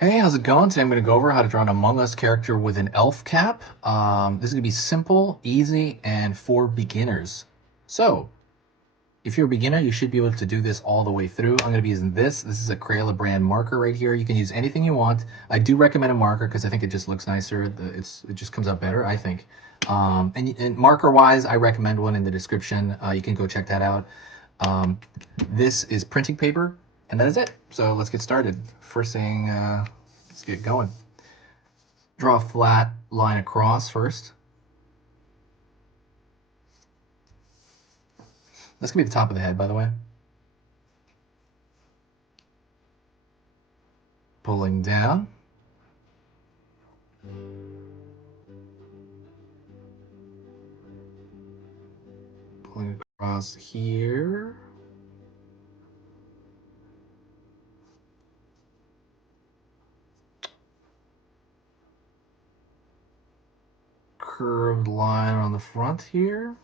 Hey, how's it going? Today I'm going to go over how to draw an Among Us character with an elf cap. This is going to be simple, easy, and for beginners. So, if you're a beginner, you should be able to do this all the way through. I'm going to be using this. This is a Crayola brand marker right here. You can use anything you want. I do recommend a marker because I think it just looks nicer. It just comes out better, I think. And marker-wise, I recommend one in the description. You can go check that out. This is printing paper, and that is it. So let's get started. First thing, let's get going. Draw a flat line across first. That's gonna be the top of the head, by the way. Pulling down. Pulling across here. Curved line on the front here.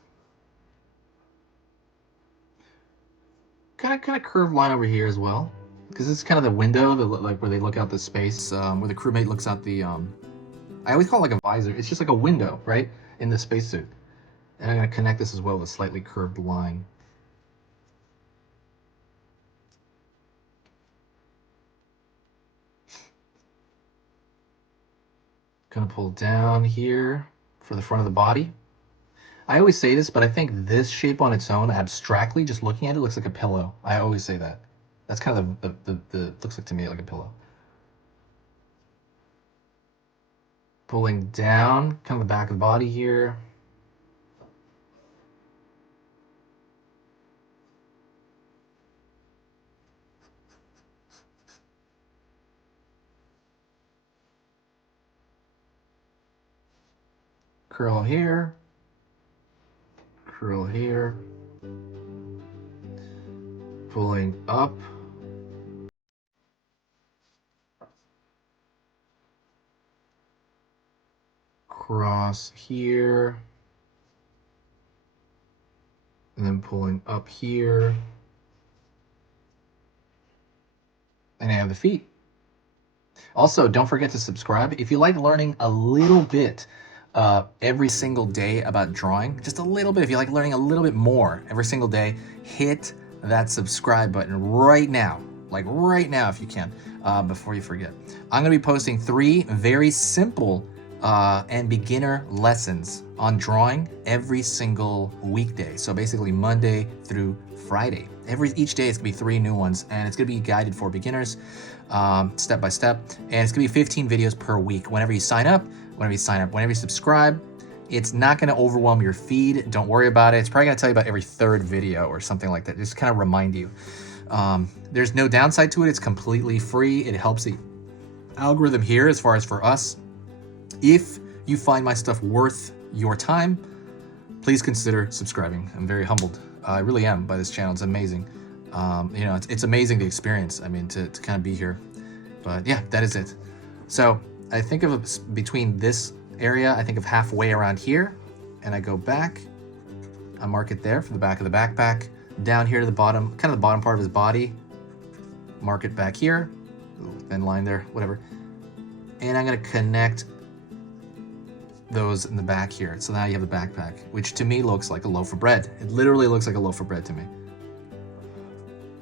Kind of curved line over here as well, because it's kind of the window that like where they look out the space, where the crewmate looks out the. I always call it like a visor. It's just like a window, right, in the spacesuit. And I'm going to connect this as well with a slightly curved line. Going to pull down here for the front of the body. I always say this, but I think this shape on its own, abstractly, just looking at it, looks like a pillow. I always say that. That's kind of the looks like to me like a pillow. Pulling down, kind of the back of the body here. Curl here. Curl here. Pulling up. Cross here. And then pulling up here. And I have the feet. Also, don't forget to subscribe. If you like learning a little bit every single day about drawing, just a little bit, if you like learning a little bit more every single day, hit that subscribe button right now. Like right now if you can, before you forget. I'm going to be posting 3 very simple and beginner lessons on drawing every single weekday. So basically Monday through Friday. Each day it's gonna be 3 new ones, and it's gonna be guided for beginners, step by step. And it's gonna be 15 videos per week. Whenever you sign up, whenever you subscribe, it's not gonna overwhelm your feed. Don't worry about it. It's probably gonna tell you about every 3rd video or something like that. Just kind of remind you. There's no downside to it. It's completely free. It helps the algorithm here as far as for us. If you find my stuff worth your time, please consider subscribing. I'm very humbled. I really am by this channel. It's amazing. You know, it's amazing the experience. I mean, to kind of be here. But yeah, that is it. So I think of between this area, I think of halfway around here, and I go back. I mark it there for the back of the backpack. Down here to the bottom, kind of the bottom part of his body. Mark it back here. Thin line there, whatever. And I'm going to connect those in the back here. So now you have the backpack, which to me looks like a loaf of bread. It literally looks like a loaf of bread to me.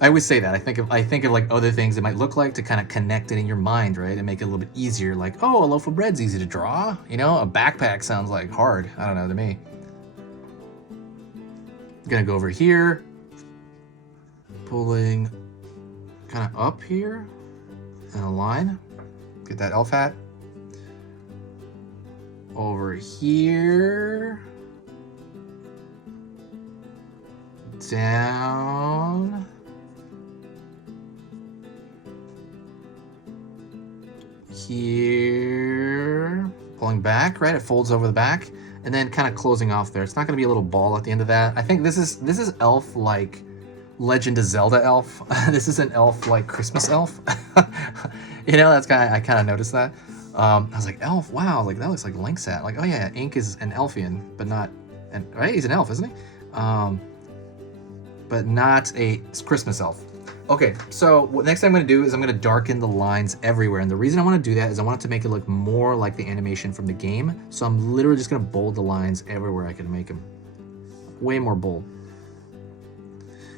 I always say that. I think of like other things it might look like to kind of connect it in your mind, right? And make it a little bit easier. Like, oh, a loaf of bread's easy to draw. You know, a backpack sounds like hard. I don't know, to me. I'm gonna go over here. Pulling kind of up here and a line. Get that elf hat. Over here, down, here, pulling back, right? It folds over the back, and then kind of closing off there. It's not going to be a little ball at the end of that. I think this is elf like Legend of Zelda elf. This is an elf like Christmas elf. You know, I kind of noticed that. I was like, elf, wow, like that looks like Linksat. Like, oh yeah, Ink is an elfian, but not, right? He's an elf, isn't he? But not a Christmas elf. Okay, so what next thing I'm going to do is I'm going to darken the lines everywhere. And the reason I want to do that is I want it to make it look more like the animation from the game. So I'm literally just going to bold the lines everywhere I can make them. Way more bold.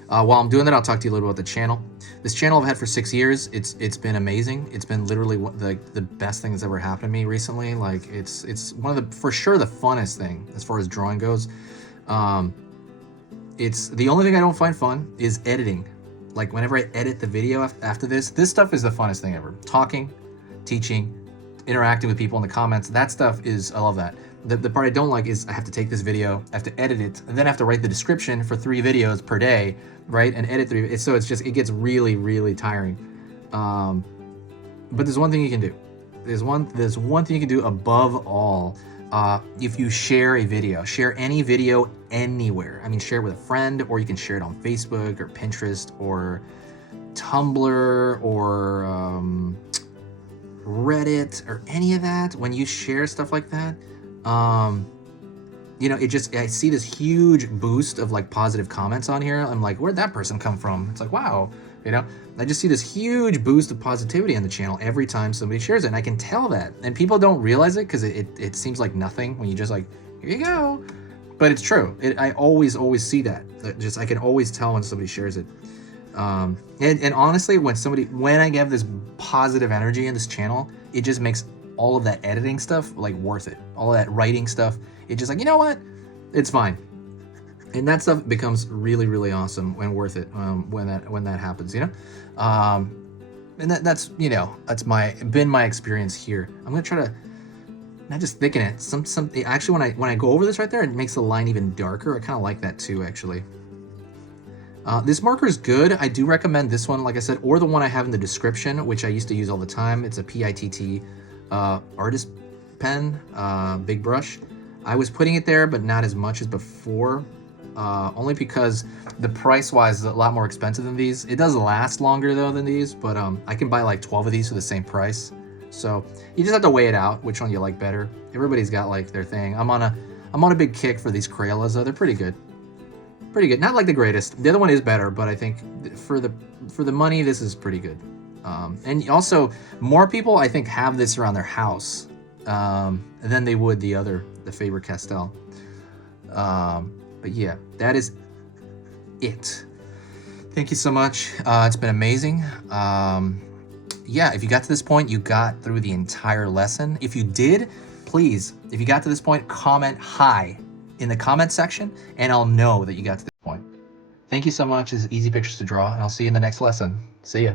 While I'm doing that, I'll talk to you a little about the channel. This channel I've had for 6 years. It's been amazing. It's been literally the best thing that's ever happened to me recently. Like it's one of the, for sure, the funnest thing as far as drawing goes. It's the only thing I don't find fun is editing. Like whenever I edit the video after this stuff is the funnest thing ever. Talking, teaching, interacting with people in the comments, that stuff is, I love that. The part I don't like is I have to take this video, I have to edit it, and then I have to write the description for 3 videos per day, right? And edit 3, so it's just, it gets really, really tiring. But there's one thing you can do. There's one thing you can do above all. If you share a video, share any video anywhere. I mean, share it with a friend, or you can share it on Facebook or Pinterest or Tumblr or Reddit or any of that. When you share stuff like that, you know, it just, I see this huge boost of like positive comments on here. I'm like, where'd that person come from? It's like, wow, you know, I just see this huge boost of positivity on the channel every time somebody shares it, and I can tell that. And people don't realize it because it seems like nothing when you just like, here you go. But it's true. I always see that. Just, I can always tell when somebody shares it. And honestly, when I give this positive energy in this channel, it just makes all of that editing stuff like worth it. All of that writing stuff, it's just like, you know what? It's fine. And that stuff becomes really, really awesome and worth it when that happens, you know? And that's, you know, that's been my experience here. I'm gonna try to not just thicken it. Actually, when I go over this right there, it makes the line even darker. I kind of like that too, actually. This marker is good. I do recommend this one, like I said, or the one I have in the description, which I used to use all the time. It's a PITT artist pen, big brush. I was putting it there, but not as much as before. Only because the price-wise is a lot more expensive than these. It does last longer though than these, but I can buy like 12 of these for the same price. So you just have to weigh it out, which one you like better. Everybody's got like their thing. I'm on a big kick for these Crayolas though. They're pretty good. Pretty good. Not like the greatest. The other one is better, but I think for the money, this is pretty good. And also, more people I think have this around their house than they would the Faber-Castell. But yeah, that is it. Thank you so much. It's been amazing. Yeah, if you got to this point, you got through the entire lesson. If you did, please, if you got to this point, comment hi in the comment section, and I'll know that you got to this point. Thank you so much. This is Easy Pictures to Draw, and I'll see you in the next lesson. See ya.